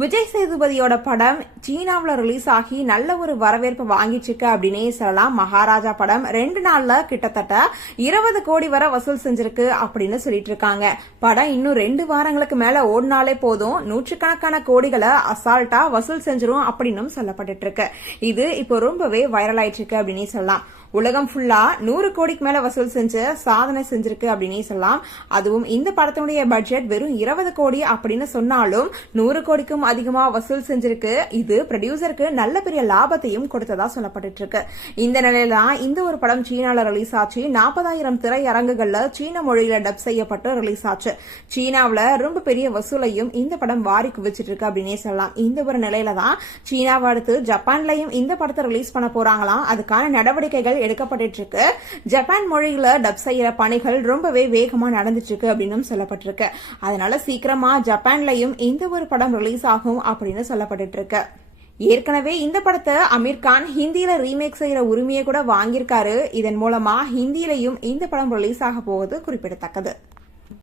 விஜய் சேதுபதியோட படம் சீனாவில் ரிலீஸ் ஆகி நல்ல ஒரு வரவேற்பு வாங்கிட்டு இருக்கு அப்படின்னே சொல்லலாம். மகாராஜா படம் ரெண்டு நாள்ல கிட்டத்தட்ட இருபது கோடி வரை வசூல் செஞ்சிருக்கு அப்படின்னு சொல்லிட்டு இருக்காங்க. படம் இன்னும் ரெண்டு வாரங்களுக்கு மேல ஓடினாலே போதும். நூற்றுக்கணக்கான கோடிகளை அசால்ட்டா வசூல் செஞ்சிரும் அப்படின்னு சொல்லப்பட்டு இருக்கு. இது இப்போ ரொம்பவே வைரல் ஆயிட்டு இருக்கு அப்படின்னே சொல்லலாம். உலகம் ஃபுல்லா நூறு கோடிக்கு மேல வசூல் செஞ்சு சாதனை செஞ்சிருக்கு அப்படின்னே சொல்லலாம். அதுவும் இந்த படத்தினுடைய பட்ஜெட் வெறும் இருபது கோடி அப்படின்னு சொன்னாலும் நூறு கோடிக்கும் அதிகமா வசூல் செஞ்சிருக்கு. இது ப்ரொடியூசருக்கு நல்ல பெரிய லாபத்தையும் கொடுத்ததா சொல்லப்பட்டு இருக்கு இந்த நிலையில தான் இந்த ஒரு படம் சீனால ரிலீஸ் ஆச்சு. நாற்பதாயிரம் திரையரங்குகள்ல சீன மொழியில டப் செய்யப்பட்டு ரிலீஸ் ஆச்சு. சீனாவில் ரொம்ப பெரிய வசூலையும் இந்த படம் வாரி குவிச்சிட்டு இருக்கு அப்படின்னே சொல்லலாம். இந்த ஒரு நிலையில தான் சீனாவை அடுத்து ஜப்பான்லயும் இந்த படத்தை ரிலீஸ் பண்ண போறாங்களாம். அதுக்கான நடவடிக்கைகள் எடுக்கப்பட்டு இருக்கு. ஜப்பான் மொழியில டப் செய்யற பணிகள் ரொம்பவே வேகமா நடந்துட்டு இருக்கு அப்படின்னு சொல்லப்பட்டிருக்கு. அதனால சீக்கிரமா ஜப்பான்லயும் இந்த ஒரு படம் ரிலீஸ் ஆகும் அப்படின்னு சொல்லப்பட்டு இருக்கு. ஏற்கனவே இந்த படத்தை அமீர் கான் ஹிந்தியில ரீமேக் செய்யற உரிமையை கூட வாங்கியிருக்காரு. இதன் மூலமா ஹிந்தியிலையும் இந்த படம் ரிலீஸ் ஆக போவது குறிப்பிடத்தக்கது.